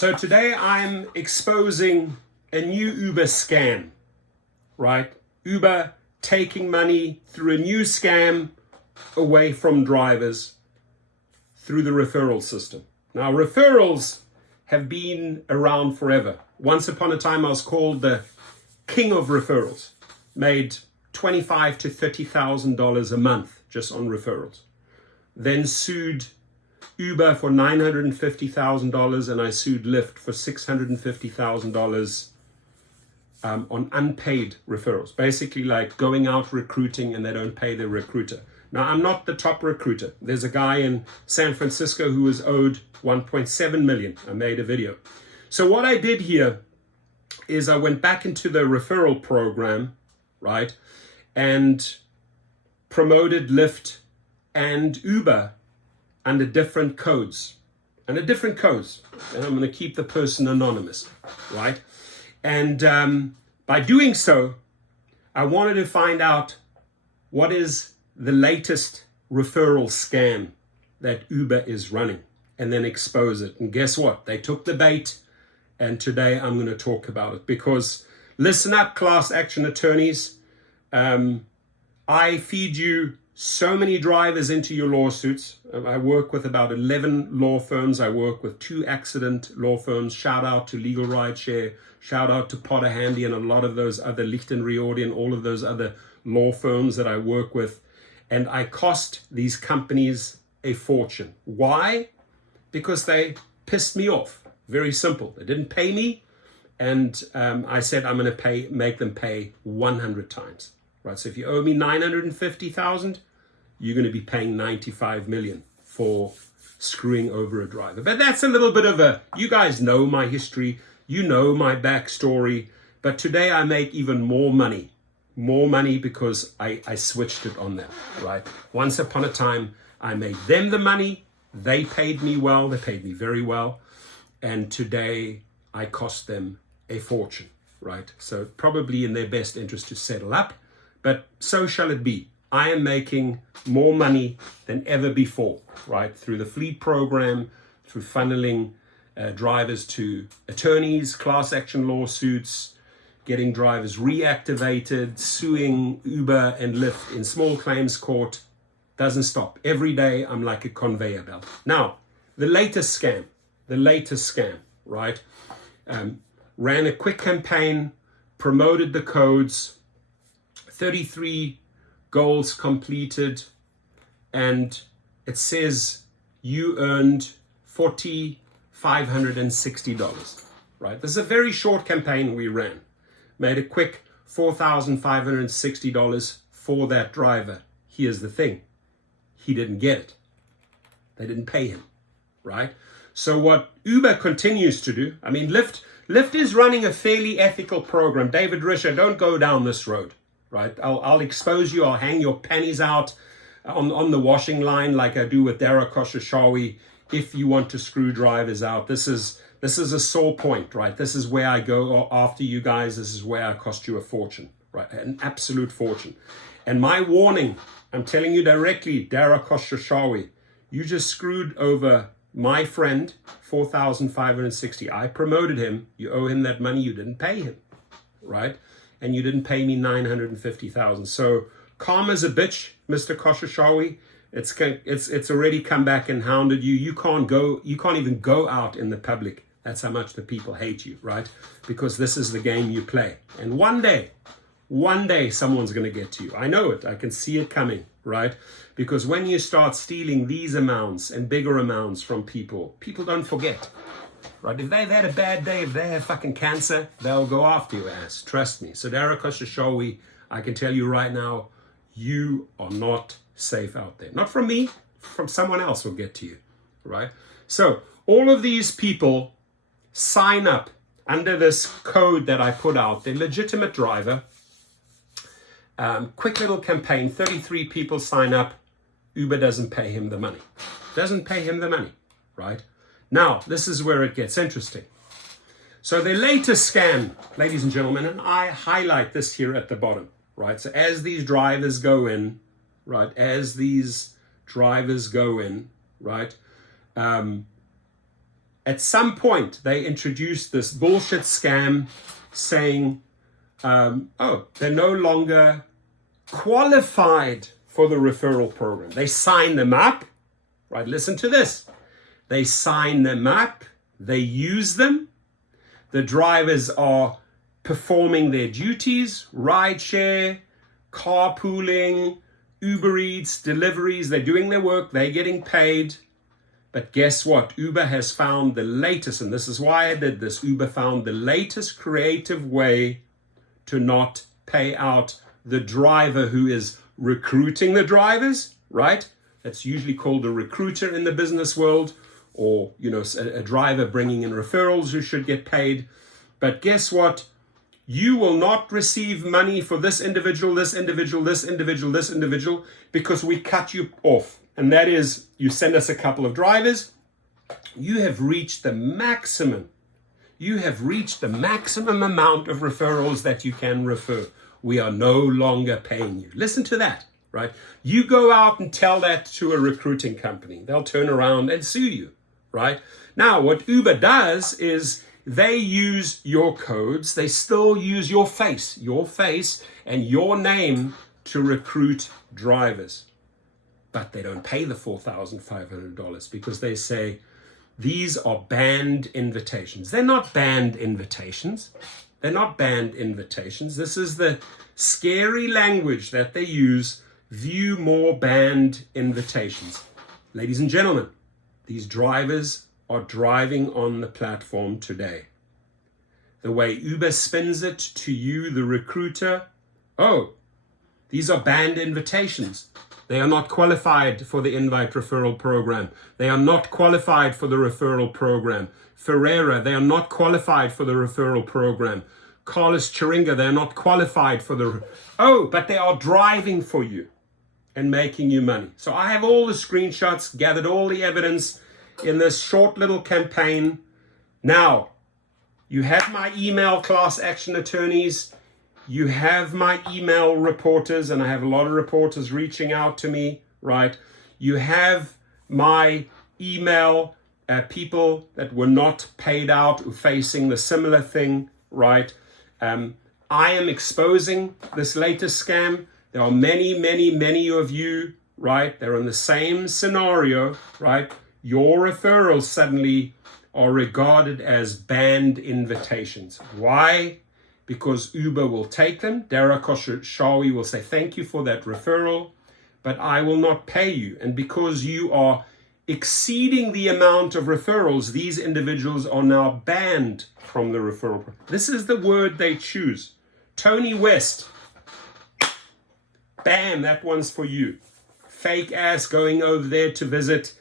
So today I'm exposing a new Uber scam, right? Uber taking money through a new scam away from drivers through the referral system. Now, referrals have been around forever. Once upon a time, I was called the king of referrals. Made $25,000 to $30,000 a month just on referrals. Then sued Uber for $950,000, and I sued Lyft for $650,000 on unpaid referrals. Basically like going out recruiting and they don't pay the recruiter. Now, I'm not the top recruiter. There's a guy in San Francisco who was owed $1.7 million. I made a video. So what I did here is I went back into the referral program, right, and promoted Lyft and Uber under different codes. And I'm going to keep the person anonymous, right? And by doing so, I wanted to find out what is the latest referral scam that Uber is running and then expose it. And guess what? They took the bait, and today I'm going to talk about it because listen up, class action attorneys. I feed you so many drivers into your lawsuits. I work with about 11 law firms. I work with 2 accident law firms. Shout out to Legal Rideshare. Shout out to Potter Handy and a lot of those other Lichten Riordi and all of those other law firms that I work with. And I cost these companies a fortune. Why? Because they pissed me off. Very simple. They didn't pay me. And I said, I'm going to make them pay 100 times. Right? So if you owe me $950,000, you're going to be paying $95 million for screwing over a driver. But that's a little bit of you guys know my history. You know my backstory. But today I make even more money because I switched it on them, right? Once upon a time, I made them the money. They paid me well. They paid me very well. And today I cost them a fortune, right? So probably in their best interest to settle up, but so shall it be. I am making more money than ever before, right? Through the fleet program, through funneling drivers to attorneys, class action lawsuits, getting drivers reactivated, suing Uber and Lyft in small claims court. Doesn't stop. Every day I'm like a conveyor belt. Now, the latest scam, right? Ran a quick campaign, promoted the codes, 33 goals completed, and it says you earned $4,560, right? This is a very short campaign we ran. Made a quick $4,560 for that driver. Here's the thing. He didn't get it. They didn't pay him, right? So what Uber continues to do, I mean, Lyft is running a fairly ethical program. David Risher, don't go down this road, right? I'll expose you. I'll hang your panties out on the washing line like I do with Dara Koshashawi if you want to screw drivers out. This is a sore point, right? This is where I go after you guys. This is where I cost you a fortune, right? An absolute fortune. And my warning, I'm telling you directly, Dara Koshashawi, you just screwed over my friend, $4,560. I promoted him. You owe him that money. You didn't pay him, right? And you didn't pay me $950,000. So calm as a bitch, Mr. Koshashawi. It's already come back and hounded you. You can't even go out in the public. That's how much the people hate you, right? Because this is the game you play. And one day someone's going to get to you. I know it. I can see it coming, right? Because when you start stealing these amounts and bigger amounts from people don't forget, right? If they've had a bad day, if they have fucking cancer, they'll go after your ass. Trust me. So Dara Koshashawi, I can tell you right now, you are not safe out there. Not from me, from someone else will get to you, right? So all of these people sign up under this code that I put out. They're legitimate driver. Quick little campaign, 33 people sign up. Uber doesn't pay him the money. Right? Now, this is where it gets interesting. So the latest scam, ladies and gentlemen, and I highlight this here at the bottom, right? So as these drivers go in, right? At some point, they introduced this bullshit scam saying, oh, they're no longer qualified for the referral program. They sign them up, right? Listen to this. They sign them up, they use them. The drivers are performing their duties, rideshare, carpooling, Uber Eats, deliveries. They're doing their work, they're getting paid. But guess what? Uber has found the latest, and this is why I did this. Uber found the latest creative way to not pay out the driver who is recruiting the drivers, right? That's usually called a recruiter in the business world, or, you know, a driver bringing in referrals who should get paid. But guess what? You will not receive money for this individual, this individual, this individual, this individual, because we cut you off. And that is, you send us a couple of drivers, you have reached the maximum. You have reached the maximum amount of referrals that you can refer. We are no longer paying you. Listen to that, right? You go out and tell that to a recruiting company. They'll turn around and sue you, right? Now, what Uber does is they use your codes. They still use your face and your name to recruit drivers. But they don't pay the $4,500 because they say these are banned invitations. They're not banned invitations. They're not banned invitations. This is the scary language that they use. View more banned invitations. Ladies and gentlemen, these drivers are driving on the platform today. The way Uber spins it to you, the recruiter, oh, these are banned invitations. They are not qualified for the invite referral program. They are not qualified for the referral program. Ferreira, they are not qualified for the referral program. Carlos Chiringa, they are not qualified for the... Oh, but they are driving for you and making you money. So I have all the screenshots, gathered all the evidence in this short little campaign. Now, you have my email class action attorneys. You have my email reporters, and I have a lot of reporters reaching out to me, right? You have my email people that were not paid out who facing the similar thing, right? I am exposing this latest scam. There are many of you, right? They're in the same scenario, right? Your referrals suddenly are regarded as banned invitations. Why? Because Uber will take them. Dara Khoshawi will say, thank you for that referral, but I will not pay you. And because you are exceeding the amount of referrals, these individuals are now banned from the referral. This is the word they choose. Tony West. Bam, that one's for you. Fake ass going over there to visit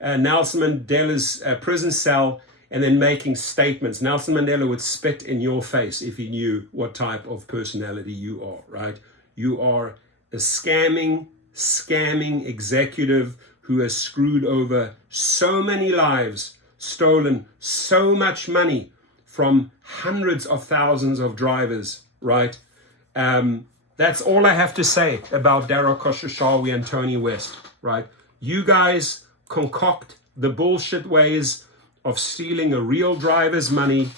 Nelson Mandela's prison cell and then making statements. Nelson Mandela would spit in your face if he knew what type of personality you are, right? You are a scamming executive who has screwed over so many lives, stolen so much money from hundreds of thousands of drivers, right? That's all I have to say about Dara Khoshawi and Tony West, right? You guys concoct the bullshit ways of stealing a real driver's money.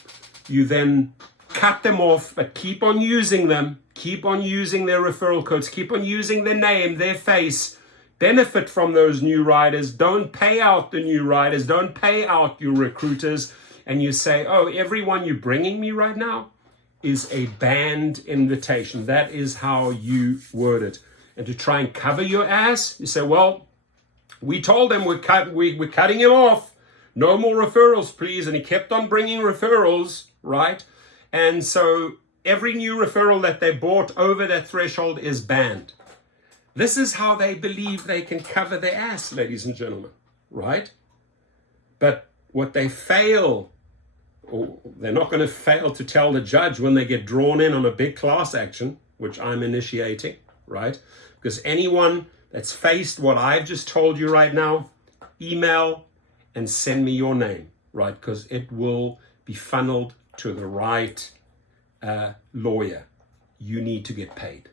You then cut them off, but keep on using them. Keep on using their referral codes. Keep on using their name, their face. Benefit from those new riders. Don't pay out the new riders. Don't pay out your recruiters. And you say, oh, everyone you're bringing me right now is a banned invitation. That is how you word it. And to try and cover your ass, you say, well, we told them we're cutting him off. No more referrals, please. And he kept on bringing referrals, right? And so every new referral that they bought over that threshold is banned. This is how they believe they can cover their ass, ladies and gentlemen, right? But what they fail, or they're not going to fail to tell the judge when they get drawn in on a big class action, which I'm initiating, right? Because anyone that's faced what I've just told you right now, email and send me your name, right? Because it will be funneled to the right lawyer. You need to get paid,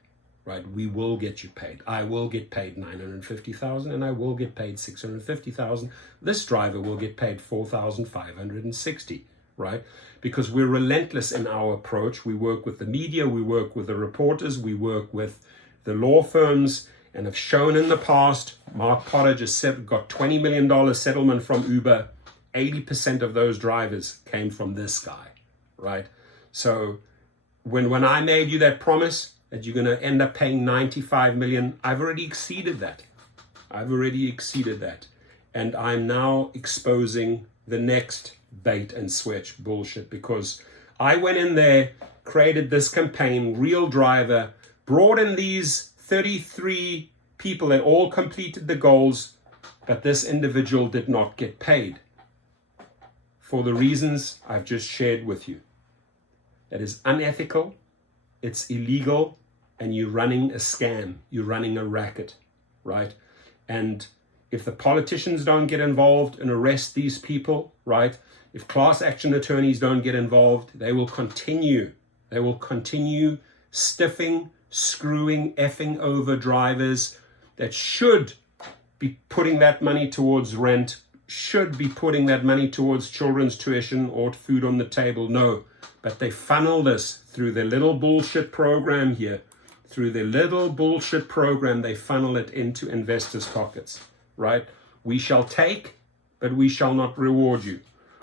right? We will get you paid. I will get paid 950,000 and I will get paid 650,000. This driver will get paid 4,560, right? Because we're relentless in our approach. We work with the media, we work with the reporters, we work with the law firms, and have shown in the past, Mark Potter just got $20 million settlement from Uber. 80% of those drivers came from this guy, right? So when I made you that promise that you're going to end up paying 95 million, I've already exceeded that. And I'm now exposing the next bait and switch bullshit, because I went in there, created this campaign, Real Driver, brought in these 33 people that all completed the goals, but this individual did not get paid for the reasons I've just shared with you. That is unethical, it's illegal, and you're running a scam, you're running a racket, right? And if the politicians don't get involved and arrest these people, right? If class action attorneys don't get involved, they will continue stiffing, screwing, effing over drivers that should be putting that money towards rent, should be putting that money towards children's tuition or food on the table. No, but they funnel this through their little bullshit program here. Through their little bullshit program, they funnel it into investors' pockets, right? We shall take, but we shall not reward you.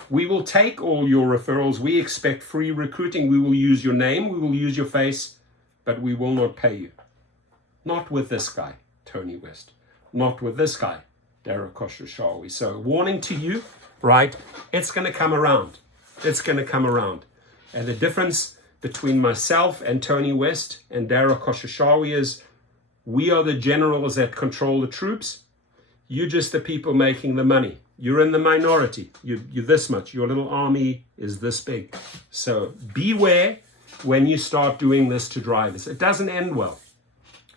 We will take all your referrals. We expect free recruiting. We will use your name. We will use your face, but we will not pay you. Not with this guy, Tony West. Not with this guy, Derek Khosrowshahi. So warning to you, right? It's going to come around. And the difference between myself and Tony West and Derek Khosrowshahi is we are the generals that control the troops. You're just the people making the money. You're in the minority. You're this much. Your little army is this big. So beware when you start doing this to drivers. It doesn't end well.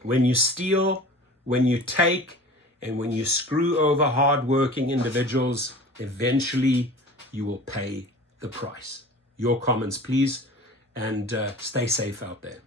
When you steal, when you take, and when you screw over hardworking individuals, eventually you will pay the price. Your comments, please, and stay safe out there.